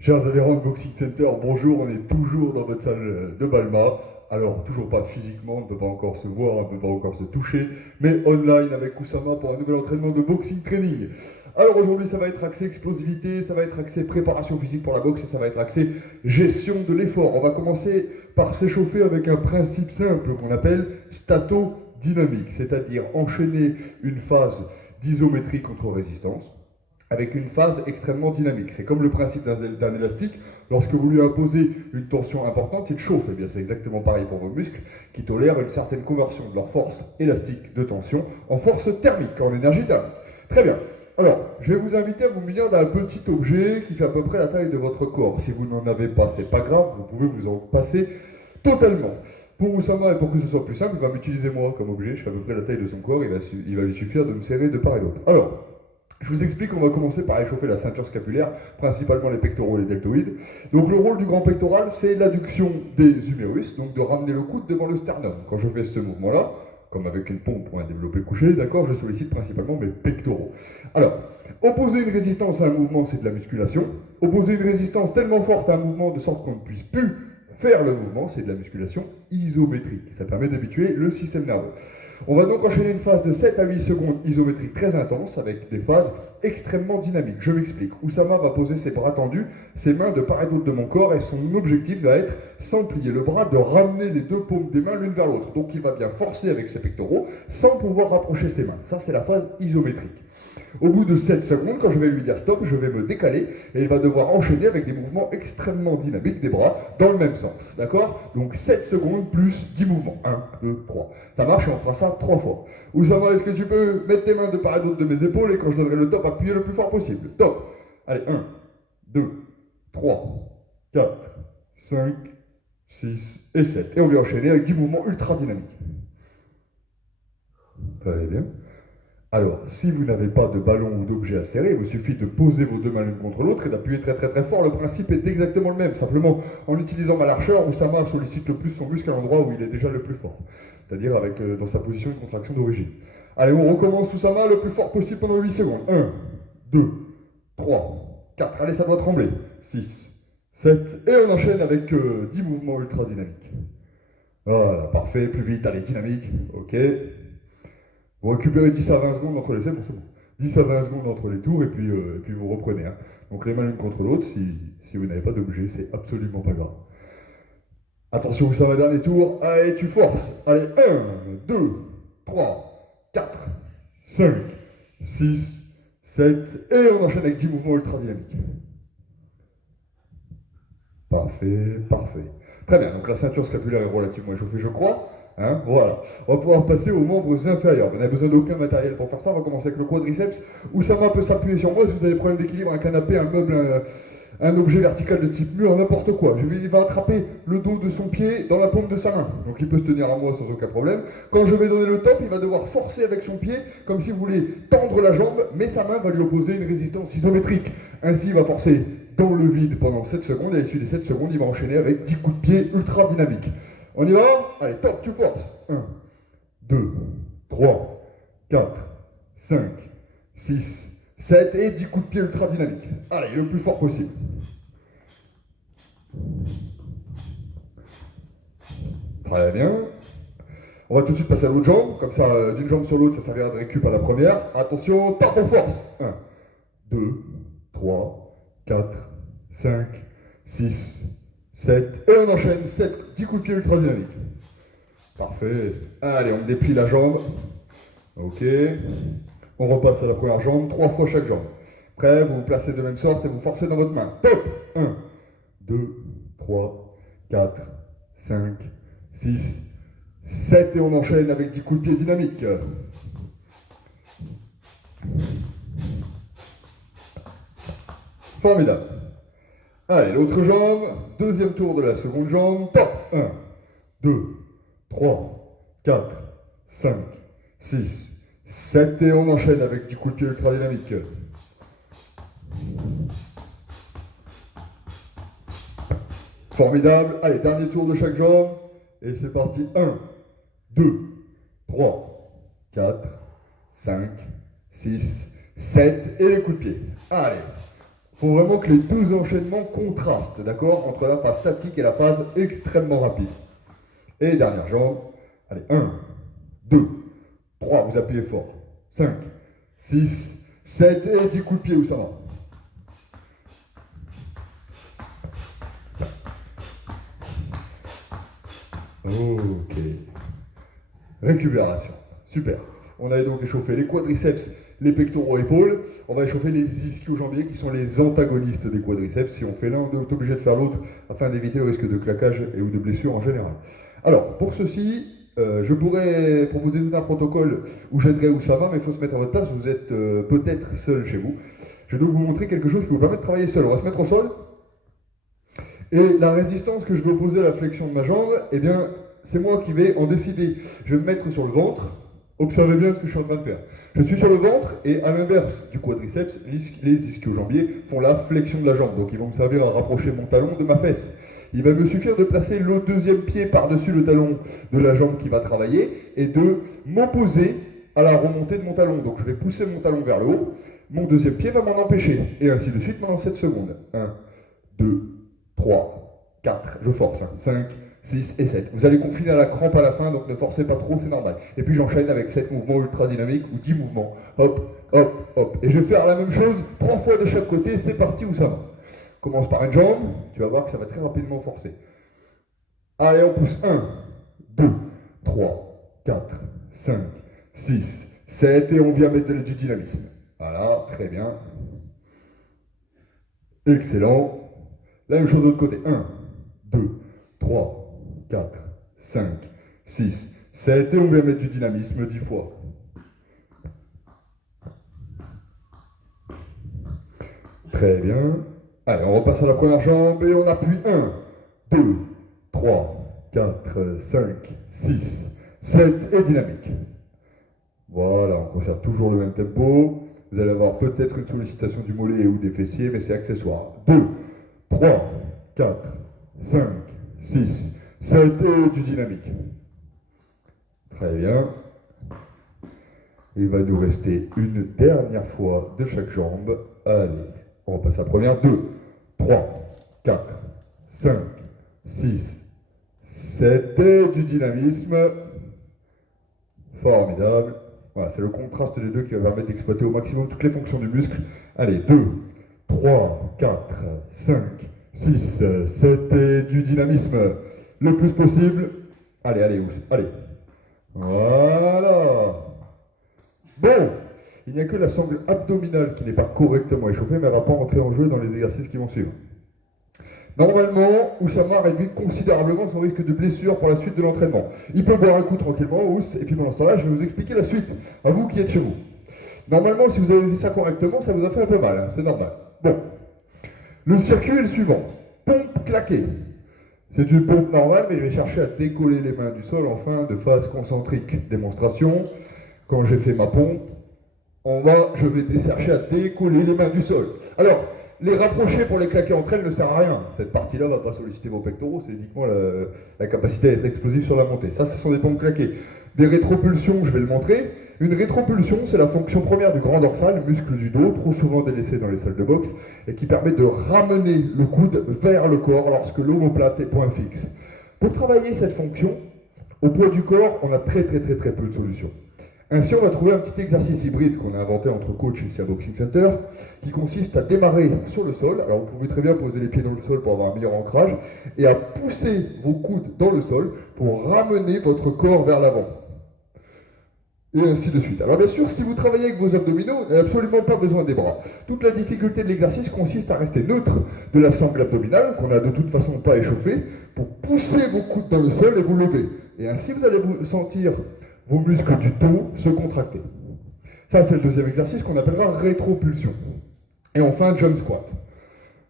Chers adhérents de Boxing Center, bonjour, on est toujours dans votre salle de Balma. Alors, toujours pas physiquement, on ne peut pas encore se voir, on ne peut pas encore se toucher, mais online avec Oussama pour un nouvel entraînement de boxing training. Alors aujourd'hui, ça va être axé explosivité, ça va être axé préparation physique pour la boxe et ça va être axé gestion de l'effort. On va commencer par s'échauffer avec un principe simple qu'on appelle statodynamique, c'est-à-dire enchaîner une phase d'isométrie contre résistance avec une phase extrêmement dynamique. C'est comme le principe d'un élastique. Lorsque vous lui imposez une tension importante, il chauffe. Et bien c'est exactement pareil pour vos muscles qui tolèrent une certaine conversion de leur force élastique de tension en force thermique, en énergie thermique. Très bien. Alors, je vais vous inviter à vous munir d'un petit objet qui fait à peu près la taille de votre corps. Si vous n'en avez pas, c'est pas grave, vous pouvez vous en passer totalement. Pour Oussama et pour que ce soit plus simple, il va m'utiliser moi comme objet. Je fais à peu près la taille de son corps, il va lui suffire de me serrer de part et d'autre. Alors, je vous explique, on va commencer par échauffer la ceinture scapulaire, principalement les pectoraux et les deltoïdes. Donc le rôle du grand pectoral, c'est l'adduction des humérus, donc de ramener le coude devant le sternum. Quand je fais ce mouvement-là, comme avec une pompe pour un développé couché, d'accord, je sollicite principalement mes pectoraux. Alors, opposer une résistance à un mouvement, c'est de la musculation. Opposer une résistance tellement forte à un mouvement de sorte qu'on ne puisse plus faire le mouvement, c'est de la musculation isométrique. Ça permet d'habituer le système nerveux. On va donc enchaîner une phase de 7 à 8 secondes isométrique très intense avec des phases extrêmement dynamiques. Je m'explique. Oussama va poser ses bras tendus, ses mains de part et d'autre de mon corps et son objectif va être, sans plier le bras, de ramener les deux paumes des mains l'une vers l'autre. Donc il va bien forcer avec ses pectoraux sans pouvoir rapprocher ses mains. Ça c'est la phase isométrique. Au bout de 7 secondes, quand je vais lui dire stop, je vais me décaler et il va devoir enchaîner avec des mouvements extrêmement dynamiques des bras dans le même sens. D'accord? Donc 7 secondes plus 10 mouvements. 1, 2, 3. Ça marche et on fera ça 3 fois. Oussama, est-ce que tu peux mettre tes mains de part et d'autre de mes épaules et quand je donnerai le top, appuyer le plus fort possible? Top! Allez, 1, 2, 3, 4, 5, 6 et 7. Et on va enchaîner avec 10 mouvements ultra dynamiques. Très bien. Alors, si vous n'avez pas de ballon ou d'objet à serrer, il vous suffit de poser vos deux mains l'une contre l'autre et d'appuyer très très très fort. Le principe est exactement le même. Simplement, en utilisant ma largeur, Oussama sollicite le plus son muscle à l'endroit où il est déjà le plus fort. C'est-à-dire avec dans sa position de contraction d'origine. Allez, on recommence Oussama le plus fort possible pendant 8 secondes. 1, 2, 3, 4. Allez, ça doit trembler. 6, 7. Et on enchaîne avec 10 mouvements ultra dynamiques. Voilà, parfait. Plus vite, allez, dynamique. Ok. Vous récupérez 10 à 20 secondes entre les c'est bon, c'est bon. 10 à 20 secondes entre les tours et puis vous reprenez. Hein. Donc les mains l'une contre l'autre, si vous n'avez pas d'objet, c'est absolument pas grave. Attention, ça va dernier tour. Allez, tu forces. Allez, 1, 2, 3, 4, 5, 6, 7. Et on enchaîne avec 10 mouvements ultra dynamiques. Parfait, parfait. Très bien, donc la ceinture scapulaire est relativement échauffée, je crois. Hein, voilà. On va pouvoir passer aux membres inférieurs. Vous n'avez besoin d'aucun matériel pour faire ça. On va commencer avec le quadriceps. Oussama peut s'appuyer sur moi si vous avez des problèmes d'équilibre, un canapé, un meuble, un objet vertical de type mur, n'importe quoi. Il va attraper le dos de son pied dans la paume de sa main. Donc il peut se tenir à moi sans aucun problème. Quand je vais donner le top, il va devoir forcer avec son pied, comme si vous voulez tendre la jambe, mais sa main va lui opposer une résistance isométrique. Ainsi, il va forcer dans le vide pendant 7 secondes, et à l'issue des 7 secondes, il va enchaîner avec 10 coups de pied ultra dynamiques. On y va? Allez, top, tu forces. 1, 2, 3, 4, 5, 6, 7 et 10 coups de pied ultra dynamiques. Allez, le plus fort possible. Très bien. On va tout de suite passer à l'autre jambe, comme ça, d'une jambe sur l'autre, ça servira de récup à la première. Attention, top, on force. 1, 2, 3, 4, 5, 6, 7. Et on enchaîne 7, 10 coups de pied ultra dynamiques. Parfait. Allez, on déplie la jambe. Ok. On repasse à la première jambe, 3 fois chaque jambe. Prêt, vous vous placez de même sorte et vous forcez dans votre main. Top. 1, 2, 3, 4, 5, 6, 7. Et on enchaîne avec 10 coups de pied dynamiques. Formidable. Allez, l'autre jambe, deuxième tour de la seconde jambe, top. 1, 2, 3, 4, 5, 6, 7 et on enchaîne avec 10 coups de pied ultra dynamiques. Formidable. Allez, dernier tour de chaque jambe. Et c'est parti. 1, 2, 3, 4, 5, 6, 7 et les coups de pied. Allez. faut vraiment que les deux enchaînements contrastent, d'accord, entre la phase statique et la phase extrêmement rapide. Et dernière jambe. Allez, 1, 2, 3, vous appuyez fort. 5, 6, 7, et 10 coups de pied, où ça va. Ok. Récupération. Super. On a donc échauffé les quadriceps, les pectoraux épaules. On va échauffer les ischio-jambiers qui sont les antagonistes des quadriceps. Si on fait l'un, on est obligé de faire l'autre afin d'éviter le risque de claquage et ou de blessure en général. Alors, pour ceci, je pourrais proposer tout un protocole où j'aiderai Oussama, mais il faut se mettre à votre place. Vous êtes peut-être seul chez vous. Je vais donc vous montrer quelque chose qui vous permet de travailler seul. On va se mettre au sol. Et la résistance que je vais opposer à la flexion de ma jambe, eh bien, c'est moi qui vais en décider. Je vais me mettre sur le ventre. Observez bien ce que je suis en train de faire. Je suis sur le ventre et à l'inverse du quadriceps, les ischio-jambiers font la flexion de la jambe. Donc ils vont me servir à rapprocher mon talon de ma fesse. Il va me suffire de placer le deuxième pied par-dessus le talon de la jambe qui va travailler et de m'opposer à la remontée de mon talon. Donc je vais pousser mon talon vers le haut. Mon deuxième pied va m'en empêcher. Et ainsi de suite pendant 7 secondes. 1, 2, 3, 4, je force, 5, 6 et 7. Vous allez confiner à la crampe à la fin, donc ne forcez pas trop, c'est normal. Et puis j'enchaîne avec 7 mouvements ultra dynamiques ou 10 mouvements. Hop, hop, hop. Et je vais faire la même chose 3 fois de chaque côté, c'est parti où ça va. Commence par une jambe, tu vas voir que ça va très rapidement forcer. Allez, on pousse 1, 2, 3, 4, 5, 6, 7 et on vient mettre du dynamisme. Voilà, très bien. Excellent. La même chose de l'autre côté. 1, 2, 3, 4, 5, 6, 7. Et on vient mettre du dynamisme 10 fois. Très bien. Allez, on repasse à la première jambe et on appuie. 1, 2, 3, 4, 5, 6, 7 et dynamique. Voilà, on conserve toujours le même tempo. Vous allez avoir peut-être une sollicitation du mollet ou des fessiers, mais c'est accessoire. 2, 3, 4, 5, 6, 7 et du dynamique. Très bien. Il va nous rester une dernière fois de chaque jambe. Allez, on repasse à la première. 2, 3, 4, 5, 6, 7 et du dynamisme. Formidable. Voilà, c'est le contraste des deux qui va permettre d'exploiter au maximum toutes les fonctions du muscle. Allez, 2, 3, 4, 5, 6, 7 et du dynamisme le plus possible. Allez, allez, allez. Voilà. Bon, il n'y a que la sangle abdominale qui n'est pas correctement échauffée, mais elle ne va pas rentrer en jeu dans les exercices qui vont suivre. Normalement, Oussama réduit considérablement son risque de blessure pour la suite de l'entraînement. Il peut boire un coup tranquillement, Ous, et puis pendant ce temps-là, je vais vous expliquer la suite, à vous qui êtes chez vous. Normalement, si vous avez fait ça correctement, ça vous a fait un peu mal, hein, c'est normal. Bon, le circuit est le suivant. Pompe claquée. C'est une pompe normale, mais je vais chercher à décoller les mains du sol en fin de phase concentrique. Démonstration, quand j'ai fait ma pompe, je vais chercher à décoller les mains du sol. Alors, les rapprocher pour les claquer entre elles ne sert à rien. Cette partie-là ne va pas solliciter vos pectoraux, c'est uniquement la capacité à être explosif sur la montée. Ça, ce sont des pompes claquées. Des rétropulsions, je vais le montrer. Une rétropulsion, c'est la fonction première du grand dorsal, muscle du dos, trop souvent délaissé dans les salles de boxe, et qui permet de ramener le coude vers le corps lorsque l'omoplate est point fixe. Pour travailler cette fonction, au poids du corps, on a très peu de solutions. Ainsi, on va trouver un petit exercice hybride qu'on a inventé entre coachs ici à Boxing Center, qui consiste à démarrer sur le sol. Alors, vous pouvez très bien poser les pieds dans le sol pour avoir un meilleur ancrage, et à pousser vos coudes dans le sol pour ramener votre corps vers l'avant. Et ainsi de suite. Alors bien sûr, si vous travaillez avec vos abdominaux, vous n'avez absolument pas besoin des bras. Toute la difficulté de l'exercice consiste à rester neutre de la sangle abdominale, qu'on n'a de toute façon pas échauffée, pour pousser vos coudes dans le sol et vous lever. Et ainsi, vous allez vous sentir vos muscles du dos se contracter. Ça, c'est le deuxième exercice qu'on appellera rétropulsion. Et enfin, jump squat.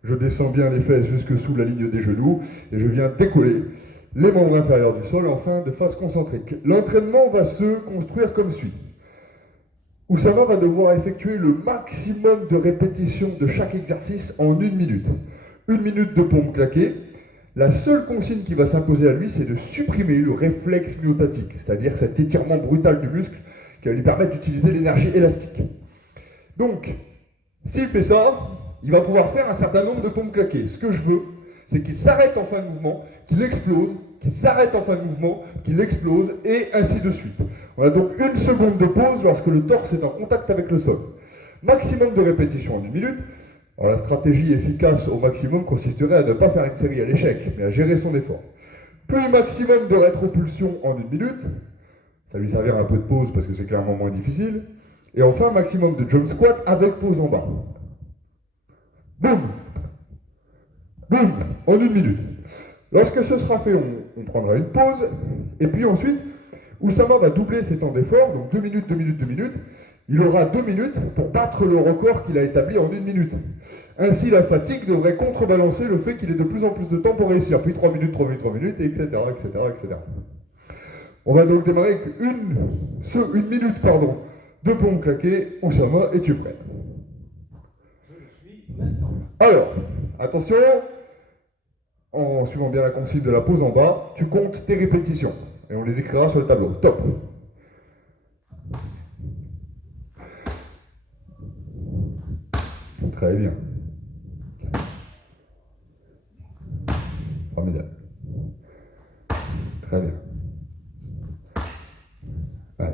Je descends bien les fesses jusque sous la ligne des genoux et je viens décoller les membres inférieurs du sol en fin de phase concentrique. L'entraînement va se construire comme suit. Oussama va devoir effectuer le maximum de répétitions de chaque exercice en 1 minute. 1 minute de pompe claquée. La seule consigne qui va s'imposer à lui, c'est de supprimer le réflexe myotatique, c'est-à-dire cet étirement brutal du muscle qui va lui permettre d'utiliser l'énergie élastique. Donc, s'il fait ça, il va pouvoir faire un certain nombre de pompes claquées. Ce que je veux, c'est qu'il s'arrête en fin de mouvement, qu'il explose, qu'il s'arrête en fin de mouvement, qu'il explose, et ainsi de suite. On a donc 1 seconde de pause lorsque le torse est en contact avec le sol. Maximum de répétitions en 1 minute. Alors la stratégie efficace au maximum consisterait à ne pas faire une série à l'échec, mais à gérer son effort. Puis maximum de rétropulsion en 1 minute. Ça lui servira un peu de pause parce que c'est clairement moins difficile. Et enfin, maximum de jump squat avec pause en bas. Boum! Boum! En 1 minute. Lorsque ce sera fait, on prendra une pause. Et puis ensuite, Oussama va doubler ses temps d'effort, donc 2 minutes, 2 minutes, 2 minutes. Il aura 2 minutes pour battre le record qu'il a établi en 1 minute. Ainsi, la fatigue devrait contrebalancer le fait qu'il ait de plus en plus de temps pour réussir. Puis 3 minutes, 3 minutes, 3 minutes, etc., etc., etc. On va donc démarrer avec une minute de pompes claquées. Oussama, es-tu prêt? Je suis maintenant. Alors, attention, en suivant bien la consigne de la pause en bas, tu comptes tes répétitions. Et on les écrira sur le tableau. Top. Très bien. Formidable. Très bien. Allez.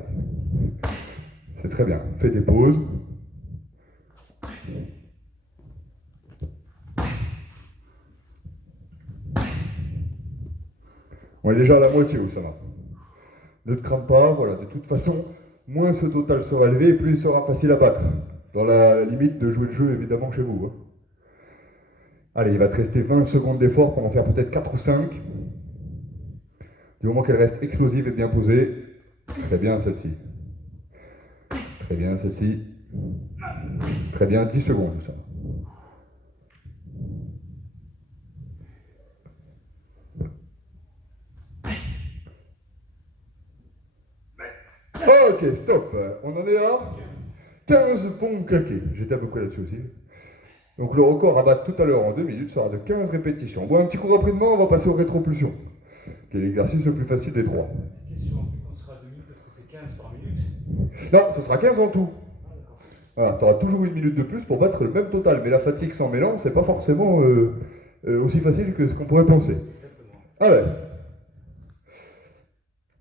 C'est très bien. Fais des pauses. On est déjà à la moitié, où ça va. Ne te crame pas, voilà. De toute façon, moins ce total sera élevé, plus il sera facile à battre. Dans la limite de jouer le jeu, évidemment, chez vous. Hein. Allez, il va te rester 20 secondes d'effort pour en faire peut-être 4 ou 5. Du moment qu'elle reste explosive et bien posée. Très bien, celle-ci. Très bien, celle-ci. Très bien, 10 secondes, ça. Ok, stop. On en est à 15 pompes claquées. J'étais à peu près là-dessus aussi. Donc le record à battre tout à l'heure en 2 minutes sera de 15 répétitions. Bon, un petit coup rapidement, on va passer aux rétropulsions, qui est l'exercice le plus facile des trois. Question, vu qu'on sera à 2 minutes, parce que c'est 15 par minute. Non, ce sera 15 en tout. Voilà, tu auras toujours 1 minute de plus pour battre le même total, mais la fatigue sans mélange, c'est pas forcément aussi facile que ce qu'on pourrait penser. Exactement. Ah ouais.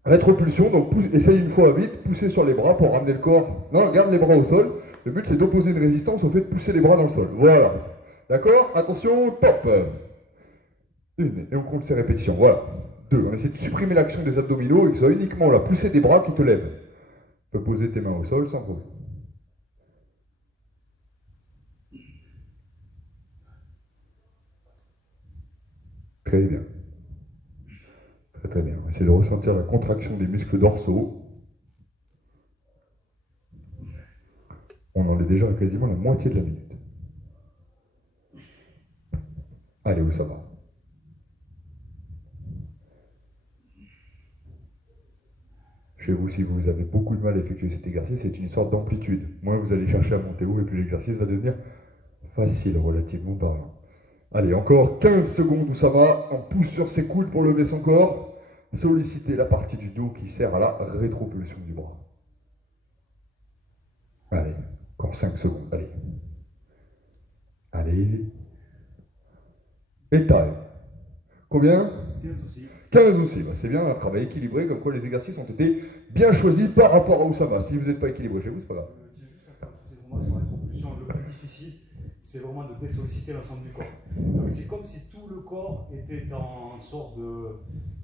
Rétropulsion, donc essaye une fois vite, pousser sur les bras pour ramener le corps. Non, garde les bras au sol. Le but c'est d'opposer une résistance au fait de pousser les bras dans le sol. Voilà. D'accord? Attention, top. 1, et on compte ces répétitions. Voilà. 2, on essaie de supprimer l'action des abdominaux et que ce soit uniquement la poussée des bras qui te lève. Tu peux poser tes mains au sol sans problème. Très bien. Très très bien. Essayez de ressentir la contraction des muscles dorsaux. On en est déjà à quasiment la moitié de la minute. Allez, où ça va? Chez vous, si vous avez beaucoup de mal à effectuer cet exercice, c'est une histoire d'amplitude. Moins vous allez chercher à monter haut, et plus l'exercice va devenir facile, relativement parlant. Allez, encore 15 secondes où ça va. On pousse sur ses coudes pour lever son corps. Solliciter la partie du dos qui sert à la rétropulsion du bras. Allez, encore 5 secondes. Allez. Allez. Et taille. Combien? 15 aussi. 15 aussi. Bah, c'est bien, un travail équilibré, comme quoi les exercices ont été bien choisis par rapport à Oussama. Si vous n'êtes pas équilibré chez vous, c'est pas grave. J'ai juste à faire vraiment sur la propulsion. Le plus difficile, c'est vraiment de désolliciter l'ensemble du corps. Donc c'est comme si tout le corps était en sorte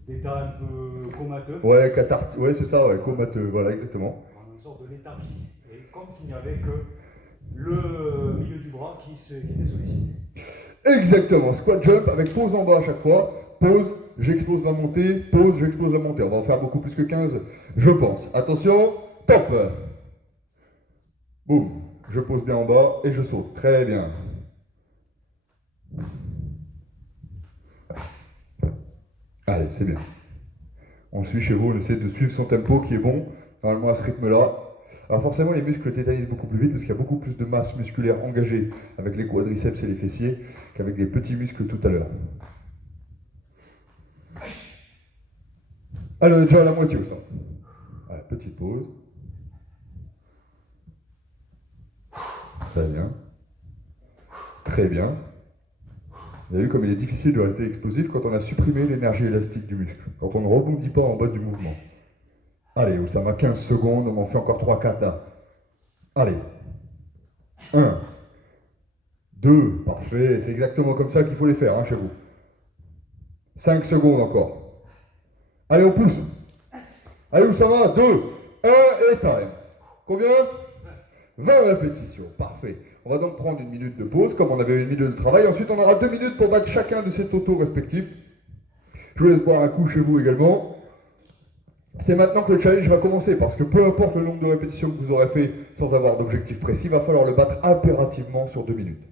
d'état un peu comateux. Ouais, ouais, c'est ça, ouais, comateux, voilà, exactement. En une sorte de léthargie. Et comme s'il n'y avait que le milieu du bras qui était sollicité. Exactement, squat jump avec pause en bas à chaque fois. Pause, j'explose ma montée, pause, j'explose la montée. On va en faire beaucoup plus que 15, je pense. Attention, top. Boum, je pose bien en bas et je saute. Très bien. Allez, c'est bien. On suit chez vous, on essaie de suivre son tempo qui est bon. Normalement à ce rythme-là. Alors forcément les muscles tétanisent beaucoup plus vite parce qu'il y a beaucoup plus de masse musculaire engagée avec les quadriceps et les fessiers qu'avec les petits muscles tout à l'heure. Allez, on est déjà à la moitié au centre. Allez, petite pause. Très bien. Très bien. Vous avez vu comme il est difficile de rester explosif quand on a supprimé l'énergie élastique du muscle, quand on ne rebondit pas en bas du mouvement. Allez, Oussama, 15 secondes, on en fait encore 3-4 là. Allez. 1, 2, parfait, c'est exactement comme ça qu'il faut les faire hein, chez vous. 5 secondes encore. Allez, on pousse. Allez, Oussama, 2, 1 et time. Combien 20 répétitions, parfait. On va donc prendre une minute de pause, comme on avait une minute de travail. Ensuite, on aura 2 minutes pour battre chacun de ces totaux respectifs. Je vous laisse boire un coup chez vous également. C'est maintenant que le challenge va commencer, parce que peu importe le nombre de répétitions que vous aurez fait sans avoir d'objectif précis, il va falloir le battre impérativement sur 2 minutes.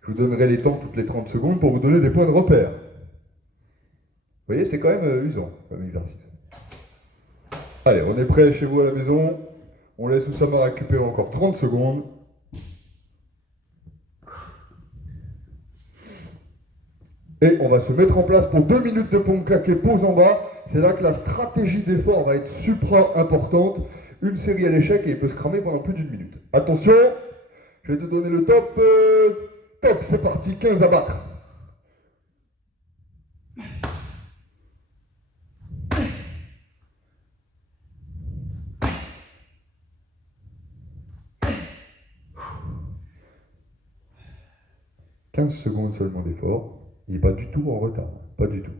Je vous donnerai les temps toutes les 30 secondes pour vous donner des points de repère. Vous voyez, c'est quand même usant comme exercice. Allez, on est prêt chez vous à la maison. On laisse Oussama récupérer encore 30 secondes. Et on va se mettre en place pour 2 minutes de pompe claquée, pause en bas. C'est là que la stratégie d'effort va être supra importante. Une série à l'échec et il peut se cramer pendant plus d'une minute. Attention, je vais te donner le top. Top, c'est parti, 15 à battre. « 15 secondes seulement d'effort. Il n'est pas du tout en retard. Pas du tout.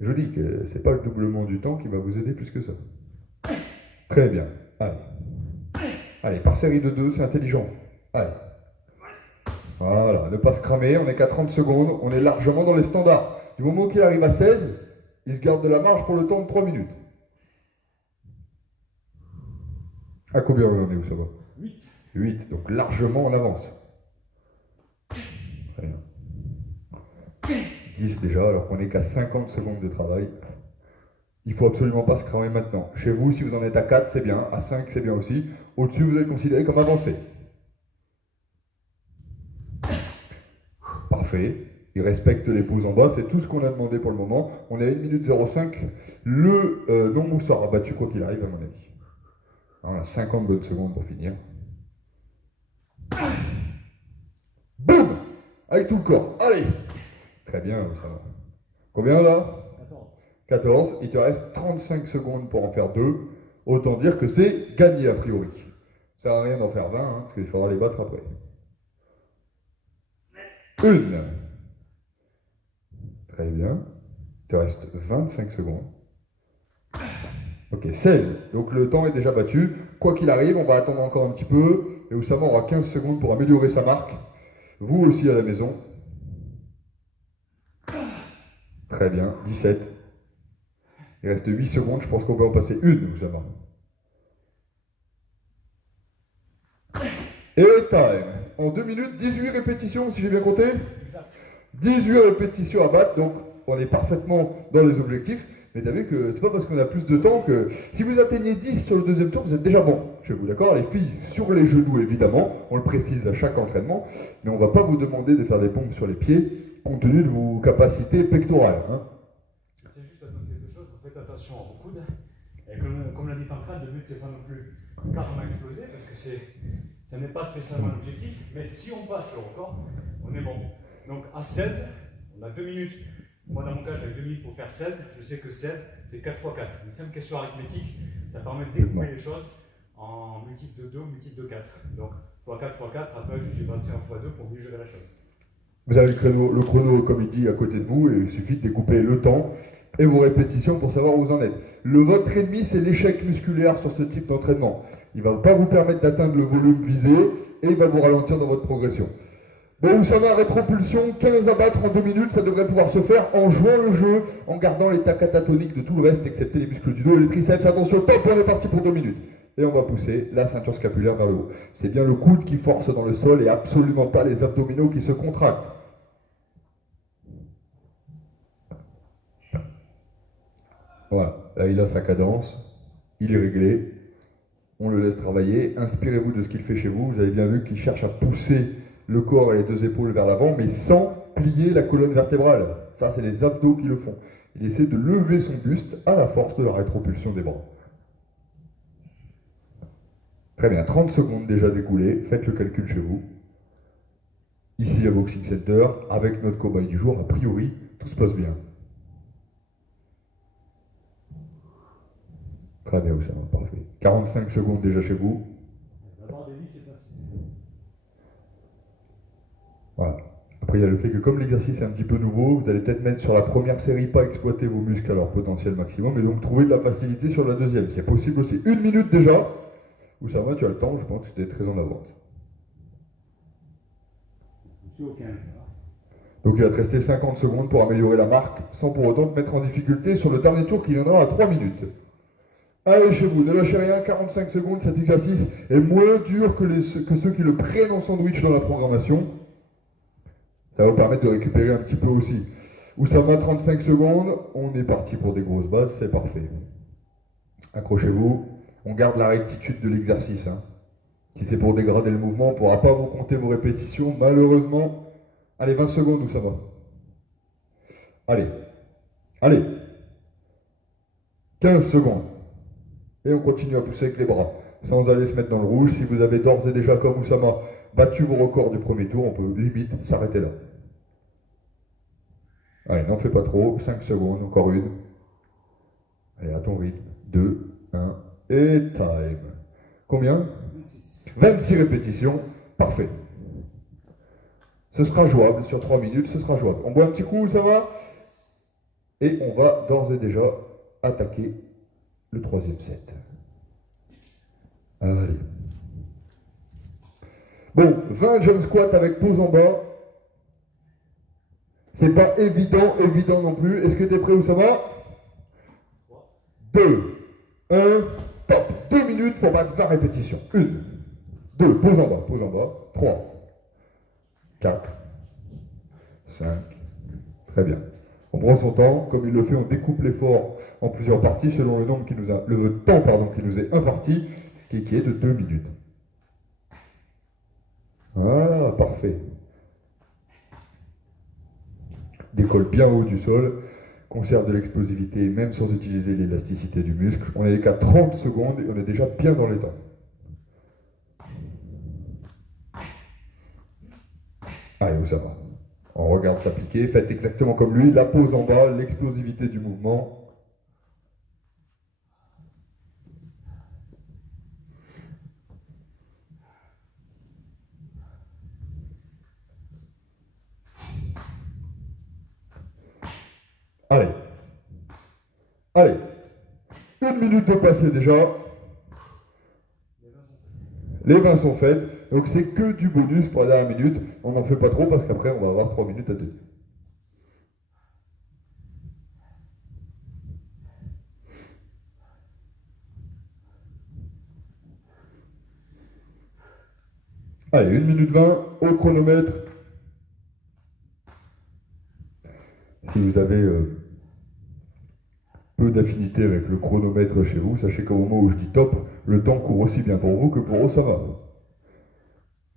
Je dis que c'est pas le doublement du temps qui va vous aider plus que ça. Très bien. Allez. Allez, par série de 2, c'est intelligent. Allez. Voilà, ne pas se cramer, on n'est qu'à 30 secondes, on est largement dans les standards. Du moment qu'il arrive à 16, il se garde de la marge pour le temps de 3 minutes. À combien on en est, où ça va 8. 8, donc largement en avance. Très bien. 10 déjà, alors qu'on n'est qu'à 50 secondes de travail. Il ne faut absolument pas se cramer maintenant. Chez vous, si vous en êtes à 4, c'est bien. À 5, c'est bien aussi. Au-dessus, vous êtes considéré comme avancé. Parfait. Il respecte les pauses en bas. C'est tout ce qu'on a demandé pour le moment. On est à 1 minute 05. Le nombre sera battu quoi qu'il arrive, à mon avis. On a 50 bonnes secondes pour finir. Boum! Avec tout le corps. Allez! Très bien, ça va. Combien là? 14. Il te reste 35 secondes pour en faire 2. Autant dire que c'est gagné a priori. Ça sert à rien d'en faire 20, hein, parce qu'il faudra les battre après. 1. Très bien. Il te reste 25 secondes. Ok, 16. Donc le temps est déjà battu. Quoi qu'il arrive, on va attendre encore un petit peu. Et Oussama aura 15 secondes pour améliorer sa marque. Vous aussi à la maison. Très bien. 17. Il reste 8 secondes. Je pense qu'on va en passer une, Oussama. Et time. En 2 minutes, 18 répétitions, si j'ai bien compté. Exact. 18 répétitions à battre, donc on est parfaitement dans les objectifs. Mais t'as vu que c'est pas parce qu'on a plus de temps que si vous atteignez 10 sur le deuxième tour, vous êtes déjà bon chez vous, d'accord? Les filles sur les genoux évidemment, on le précise à chaque entraînement, mais on va pas vous demander de faire des pompes sur les pieds compte tenu de vos capacités pectorales. Hein. Je tiens juste à noter deux choses, vous faites attention aux coudes. Et comme l'a dit Tancrad, le but c'est pas non plus carrément exploser, parce que ça n'est pas spécialement l'objectif, mais si on passe le record, on est bon. Donc à 16, on a 2 minutes. Moi, dans mon cas, j'avais 2 minutes pour faire 16. Je sais que 16, c'est 4 x 4. Une simple question arithmétique, ça permet de découper les choses en multiples de 2 ou multiples de 4. Donc, x4 x 4, après, je suis passé en x2 pour mieux gérer la chose. Vous avez le chrono, comme il dit, à côté de vous, et il suffit de découper le temps et vos répétitions pour savoir où vous en êtes. Votre ennemi, c'est l'échec musculaire sur ce type d'entraînement. Il ne va pas vous permettre d'atteindre le volume visé et il va vous ralentir dans votre progression. Bon, Oussama, rétropulsion, 15 à battre en 2 minutes, ça devrait pouvoir se faire en jouant le jeu, en gardant l'état catatonique de tout le reste, excepté les muscles du dos et les triceps. Attention, top, on est parti pour 2 minutes. Et on va pousser la ceinture scapulaire vers le haut. C'est bien le coude qui force dans le sol et absolument pas les abdominaux qui se contractent. Voilà, là il a sa cadence, il est réglé, on le laisse travailler. Inspirez-vous de ce qu'il fait chez vous. Vous avez bien vu qu'il cherche à pousser le corps et les 2 épaules vers l'avant, mais sans plier la colonne vertébrale. Ça, c'est les abdos qui le font. Il essaie de lever son buste à la force de la rétropulsion des bras. Très bien, 30 secondes déjà découlées. Faites le calcul chez vous. ici à Boxing Center, avec notre cobaye du jour. A priori, tout se passe bien. Très bien, Oussama, parfait. 45 secondes déjà chez vous. D'abord, des 10, c'est ainsi. Voilà. Après, il y a le fait que comme l'exercice est un petit peu nouveau, vous allez peut-être mettre sur la première série, pas exploiter vos muscles à leur potentiel maximum, et donc trouver de la facilité sur la deuxième. C'est possible aussi. 1 minute déjà. Oussama, tu as le temps, je pense que tu es très en avance. Je suis au 15, là. Donc il va te rester 50 secondes pour améliorer la marque, sans pour autant te mettre en difficulté sur le dernier tour qui viendra à 3 minutes. Allez chez vous, ne lâchez rien, 45 secondes, cet exercice est moins dur que ceux qui le prennent en sandwich dans la programmation. Ça va vous permettre de récupérer un petit peu aussi. Oussama, 35 secondes, on est parti pour des grosses bases, c'est parfait. Accrochez-vous, on garde la rectitude de l'exercice. Hein. Si c'est pour dégrader le mouvement, on ne pourra pas vous compter vos répétitions, malheureusement. Allez, 20 secondes, Oussama. Allez, allez. 15 secondes. Et on continue à pousser avec les bras, sans aller se mettre dans le rouge. Si vous avez d'ores et déjà, comme Oussama, battu vos records du premier tour, on peut limite s'arrêter là. Allez, n'en fais pas trop. 5 secondes, encore une. Allez, à ton rythme. 2, 1, et time. Combien ? 26 répétitions. Parfait. Ce sera jouable sur 3 minutes, ce sera jouable. On boit un petit coup, ça va ? Et on va d'ores et déjà attaquer le troisième set. Allez. Bon, 20 jump squats avec pause en bas. C'est pas évident non plus. Est-ce que tu es prêt, où ça va ? 2, 1, top. 2 minutes pour battre 20 répétitions. 1, 2, pause en bas. 3, 4, 5. Très bien. On prend son temps, comme il le fait, on découpe l'effort en plusieurs parties selon le temps qui nous est imparti, qui est de 2 minutes. Voilà, parfait. Décolle bien haut du sol, conserve de l'explosivité même sans utiliser l'élasticité du muscle. On n'est qu'à 30 secondes et on est déjà bien dans les temps. Allez, où ça va ? On regarde s'appliquer, faites exactement comme lui, la pose en bas, l'explosivité du mouvement. Allez. Allez. 1 minute de passé déjà. Les 20 sont faites. Donc c'est que du bonus pour la dernière minute. On n'en fait pas trop parce qu'après on va avoir 3 minutes à tenir. Allez, 1 minute 20 au chronomètre. Si vous avez peu d'affinité avec le chronomètre chez vous, sachez qu'au moment où je dis top, le temps court aussi bien pour vous que pour Oussama.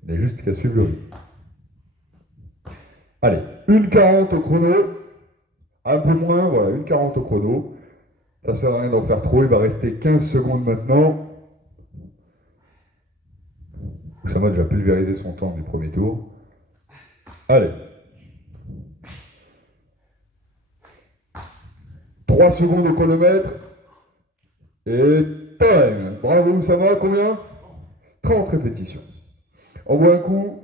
Il y a juste qu'à suivre le rythme. Allez, 1,40 au chrono. Un peu moins, voilà, 1,40 au chrono. Ça sert à rien d'en faire trop, il va rester 15 secondes maintenant. Oussama a déjà pulvérisé son temps du premier tour. Allez. 3 secondes au chronomètre. Et time. Bravo Oussama, combien ? 30 répétitions. On boit un coup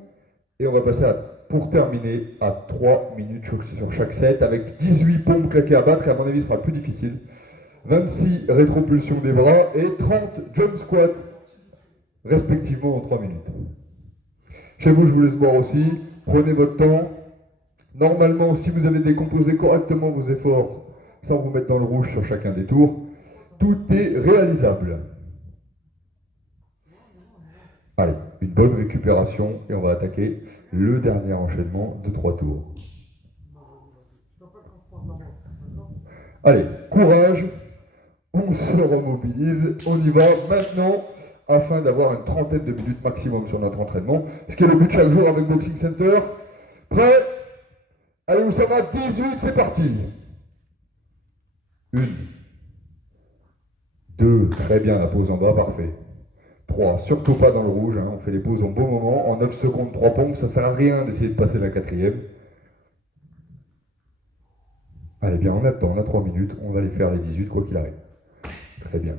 et on va passer pour terminer à 3 minutes sur chaque set avec 18 pompes claquées à battre et à mon avis ce sera le plus difficile. 26 rétropulsions des bras et 30 jump squats respectivement en 3 minutes. Chez vous, je vous laisse boire aussi. Prenez votre temps. Normalement, si vous avez décomposé correctement vos efforts sans vous mettre dans le rouge sur chacun des tours, tout est réalisable. Allez, une bonne récupération et on va attaquer le dernier enchaînement de 3 tours. Allez, courage, on se remobilise, on y va maintenant afin d'avoir une trentaine de minutes maximum sur notre entraînement, ce qui est le but chaque jour avec Boxing Center. Prêt ? Allez, Oussama, 18, c'est parti. 1, 2, très bien, la pose en bas, parfait. 3, surtout pas dans le rouge, hein. On fait les pauses au bon moment. En 9 secondes, 3 pompes, ça sert à rien d'essayer de passer la quatrième. Allez bien, on attend, on a 3 minutes, on va les faire les 18 quoi qu'il arrive. Très bien.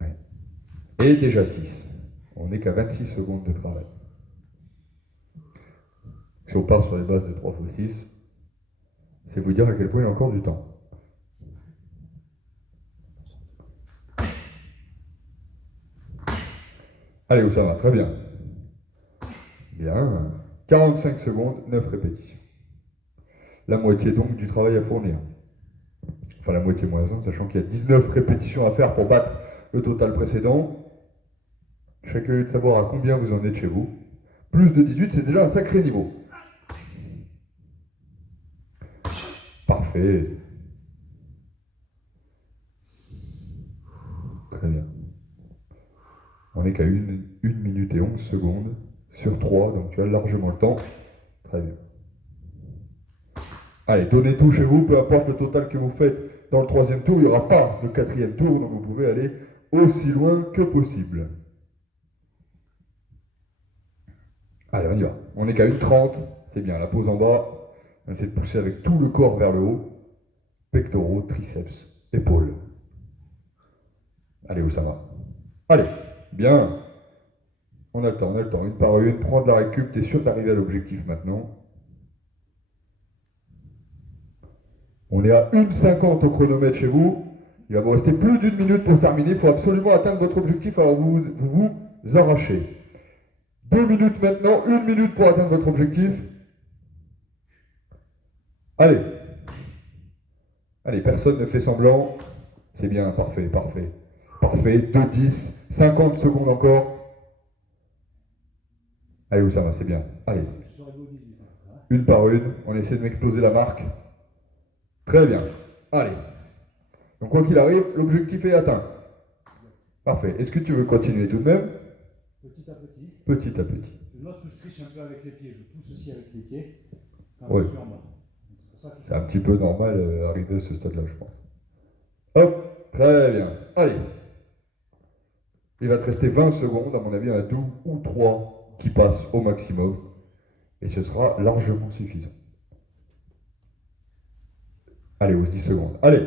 Ouais. Et déjà 6. On n'est qu'à 26 secondes de travail. Si on part sur les bases de 3 x 6, c'est vous dire à quel point il y a encore du temps. Allez, où ça va? Très bien. Bien. 45 secondes, 9 répétitions. La moitié donc du travail à fournir. Enfin, la moitié moins 1, sachant qu'il y a 19 répétitions à faire pour battre le total précédent. Je serais curieux de savoir à combien vous en êtes chez vous. Plus de 18, c'est déjà un sacré niveau. Parfait. Très bien. On n'est qu'à 1 minute et 11 secondes sur 3, donc tu as largement le temps. Très bien. Allez, donnez tout chez vous, peu importe le total que vous faites dans le 3e tour, il n'y aura pas de 4e tour, donc vous pouvez aller aussi loin que possible. Allez, on y va. On n'est qu'à 1,30, c'est bien. La pose en bas, on essaie de pousser avec tout le corps vers le haut. Pectoraux, triceps, épaules. Allez, où ça va? Allez, bien. On a le temps, on a le temps. Une par une, prends de la récup, t'es sûr d'arriver à l'objectif maintenant. On est à 1,50 au chronomètre chez vous. Il va vous rester plus d'1 minute pour terminer. Il faut absolument atteindre votre objectif, alors vous arrachez. 2 minutes maintenant, 1 minute pour atteindre votre objectif. Allez. Allez, personne ne fait semblant. C'est bien, parfait, parfait. Parfait, 2,10, 50 secondes encore. Allez, où ça va, c'est bien. Allez. Une par une, on essaie de m'exploser la marque. Très bien. Allez. Donc quoi qu'il arrive, l'objectif est atteint. Parfait. Est-ce que tu veux continuer tout de même? Petit à petit. Petit à petit. Je note que je triche un peu avec les pieds. Je pousse aussi avec les pieds quand Ouais. je suis en bas. C'est un petit peu normal arriver à ce stade-là, je pense. Hop, très bien. Allez. Il va te rester 20 secondes, à mon avis, il y en a 2 ou 3 qui passent au maximum. Et ce sera largement suffisant. Allez, aux 10 secondes. Allez.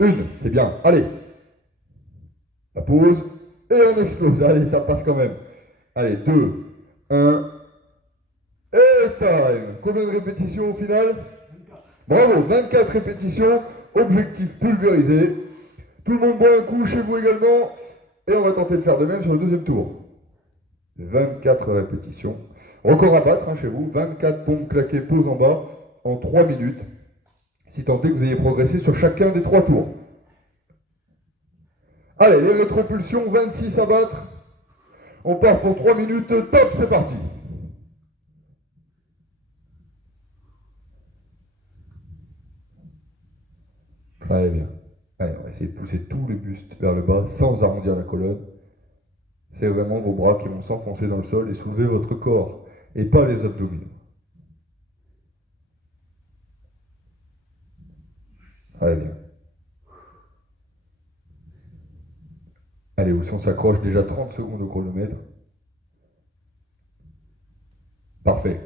1, c'est bien. Allez. La pause. Et on explose. Allez, ça passe quand même. Allez, 2, 1. Et time. Combien de répétitions au final? 24. Bravo, 24 répétitions. Objectif pulvérisé. Tout le monde boit un coup chez vous également. Et on va tenter de faire de même sur le 2e tour. 24 répétitions. Record à battre chez vous. 24 pompes claquées, pause en bas en 3 minutes. Si tant est que vous ayez progressé sur chacun des 3 tours. Allez, les rétropulsions, 26 à battre. On part pour 3 minutes. Top, c'est parti. Très bien. Allez, on va essayer de pousser tout le buste vers le bas sans arrondir la colonne. C'est vraiment vos bras qui vont s'enfoncer dans le sol et soulever votre corps et pas les abdominaux. Très bien. Allez, on s'accroche déjà 30 secondes au chronomètre. Parfait.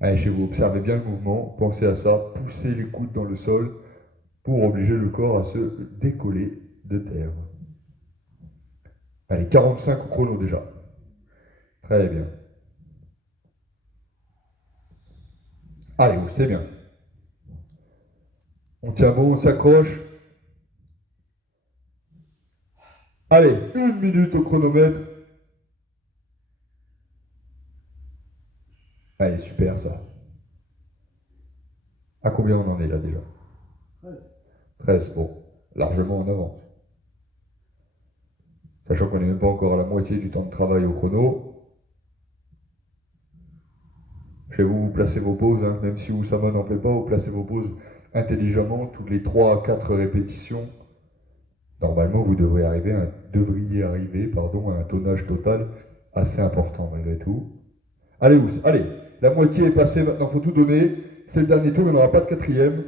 Allez, chez vous, observez bien le mouvement, pensez à ça, poussez les coudes dans le sol pour obliger le corps à se décoller de terre. Allez, 45 au chrono déjà. Très bien. Allez, c'est bien. On tient bon, on s'accroche. Allez, 1 minute au chronomètre. Allez, super ça. À combien on en est là déjà? 13. 13, bon, largement en avance. Sachant qu'on n'est même pas encore à la moitié du temps de travail au chrono. Chez vous, vous placez vos pauses, hein, même si Oussama n'en fait pas, vous placez vos pauses intelligemment, toutes les 3 à 4 répétitions. Normalement, vous devriez arriver à un tonnage total assez important malgré tout. Allez, Ous, allez, la moitié est passée, maintenant il faut tout donner. C'est le dernier tour, il n'y en aura pas de 4e.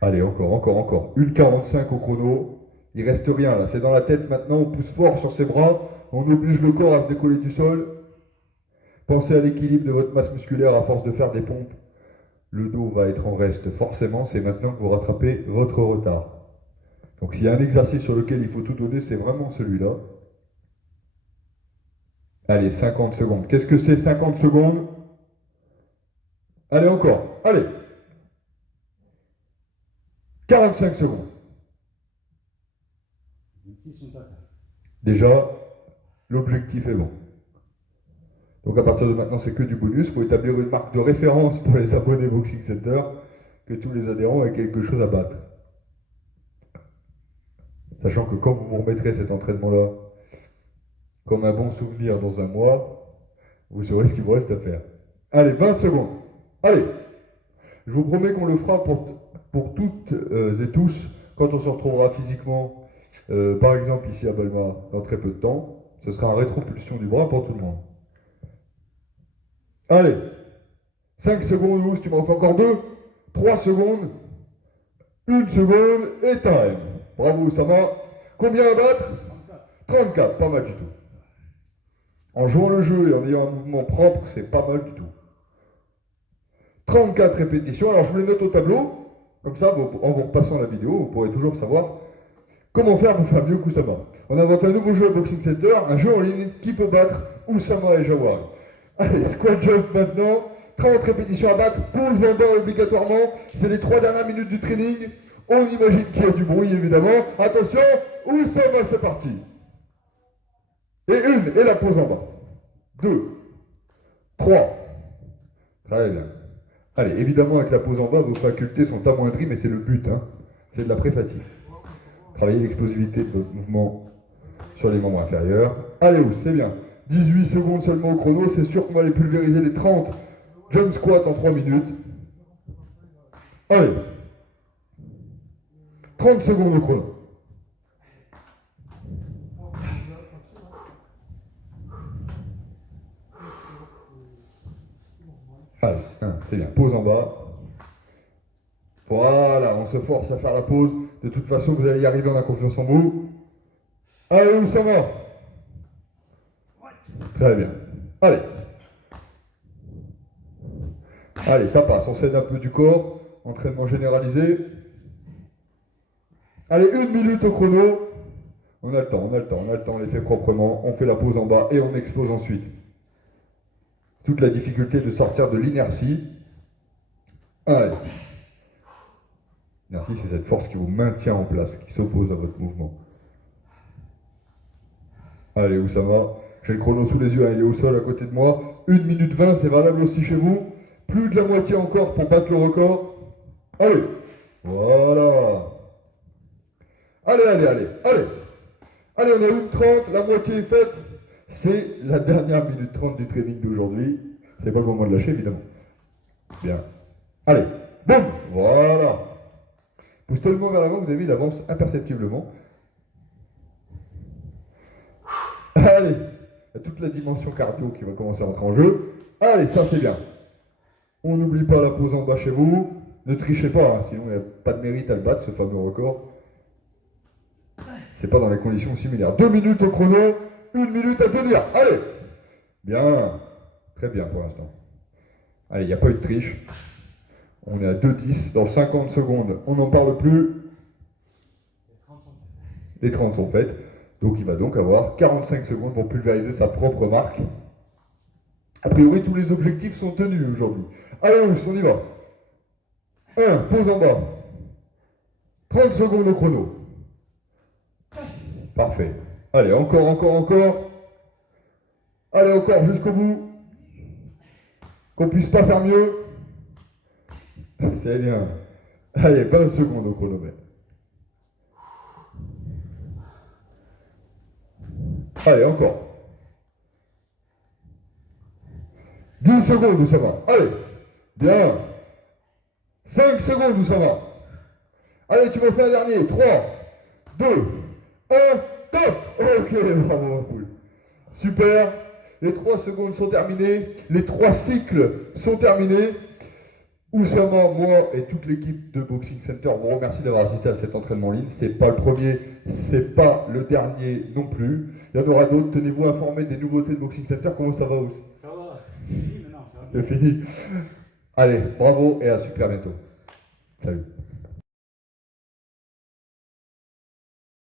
Allez, encore. 1,45 au chrono. Il reste rien là, c'est dans la tête maintenant, on pousse fort sur ses bras, on oblige le corps à se décoller du sol. Pensez à l'équilibre de votre masse musculaire à force de faire des pompes. Le dos va être en reste forcément, c'est maintenant que vous rattrapez votre retard. Donc s'il y a un exercice sur lequel il faut tout donner, c'est vraiment celui-là. Allez, 50 secondes. Qu'est-ce que c'est 50 secondes? Allez, encore. Allez. 45 secondes. Déjà, l'objectif est bon. Donc à partir de maintenant, c'est que du bonus. Il faut établir une marque de référence pour les abonnés Boxing Center, que tous les adhérents aient quelque chose à battre. Sachant que quand vous vous remettrez cet entraînement-là, comme un bon souvenir dans un mois, vous saurez ce qu'il vous reste à faire. Allez, 20 secondes. Allez. Je vous promets qu'on le fera pour toutes et tous quand on se retrouvera physiquement, par exemple ici à Balma, dans très peu de temps. Ce sera en rétropulsion du bras pour tout le monde. Allez. 5 secondes, Ous, tu m'en fais encore 2. 3 secondes. 1 seconde et time. Bravo, Oussama. Combien à battre? 34, pas mal du tout. En jouant le jeu et en ayant un mouvement propre, c'est pas mal du tout. 34 répétitions. Alors je vous les note au tableau. Comme ça, en vous repassant la vidéo, vous pourrez toujours savoir comment faire pour faire mieux qu'Oussama. On invente un nouveau jeu à Boxing Center, un jeu en ligne qui peut battre Oussama et Jawad. Allez, squat jump maintenant. 30 répétitions à battre, pause en bas obligatoirement. C'est les 3 dernières minutes du training. On imagine qu'il y a du bruit évidemment. Attention, Oussama, c'est parti. Et la pause en bas. 2, 3. Très bien. Allez, évidemment, avec la pause en bas, vos facultés sont amoindries, mais c'est le but, hein. C'est de la pré-fatigue. Travaillez l'explosivité de votre mouvement sur les membres inférieurs. Allez, c'est bien. 18 secondes seulement au chrono, c'est sûr qu'on va aller pulvériser les 30 jump squats en 3 minutes. Allez. 30 secondes au chrono. Allez, c'est bien. Pause en bas. Voilà, on se force à faire la pause. De toute façon, vous allez y arriver, on a confiance en vous. Allez, où ça va? Très bien. Allez. Allez, ça passe. On s'aide un peu du corps. Entraînement généralisé. Allez, 1 minute au chrono. On a le temps, on les fait proprement. On fait la pause en bas et on explose ensuite. Toute la difficulté de sortir de l'inertie. Allez. L'inertie, c'est cette force qui vous maintient en place, qui s'oppose à votre mouvement. Allez, Oussama. J'ai le chrono sous les yeux, hein, il est au sol à côté de moi. 1 minute 20, c'est valable aussi chez vous. Plus de la moitié encore pour battre le record. Allez. Voilà. Allez. Allez, on a 1:30, la moitié est faite. C'est la dernière minute 30 du training d'aujourd'hui. C'est pas le moment de lâcher, évidemment. Bien. Allez, boum, voilà. Pousse tellement vers l'avant, vous avez vu, il avance imperceptiblement. Allez, il y a toute la dimension cardio qui va commencer à entrer en jeu. Allez, ça c'est bien. On n'oublie pas la pause en bas chez vous. Ne trichez pas, hein, sinon il n'y a pas de mérite à le battre, ce fameux record. C'est pas dans les conditions similaires. 2 minutes au chrono, 1 minute à tenir. Allez. Bien. Très bien pour l'instant. Allez, il n'y a pas eu de triche. On est à 2:10. Dans 50 secondes, on n'en parle plus. Les 30 sont faites. Donc il va donc avoir 45 secondes pour pulvériser sa propre marque. A priori, tous les objectifs sont tenus aujourd'hui. Allez, on y va. 1, pause en bas. 30 secondes au chrono. Parfait. Allez, encore. Allez, encore jusqu'au bout. Qu'on puisse pas faire mieux. C'est bien. Allez, 20 secondes au chronomètre. Allez, encore. 10 secondes où ça va. Allez. Bien. 5 secondes où ça va. Allez, tu m'en fais un dernier. 3, 2, 1, top. Ok, bravo. Super. Les 3 secondes sont terminées. Les 3 cycles sont terminés. Oussama, moi et toute l'équipe de Boxing Center vous remercie d'avoir assisté à cet entraînement en ligne. C'est pas le premier, c'est pas le dernier non plus. Il y en aura d'autres. Tenez-vous informés des nouveautés de Boxing Center. Comment ça va aussi? Ça va, c'est fini maintenant, ça va C'est bien. fini. Allez, bravo et à super bientôt. Salut.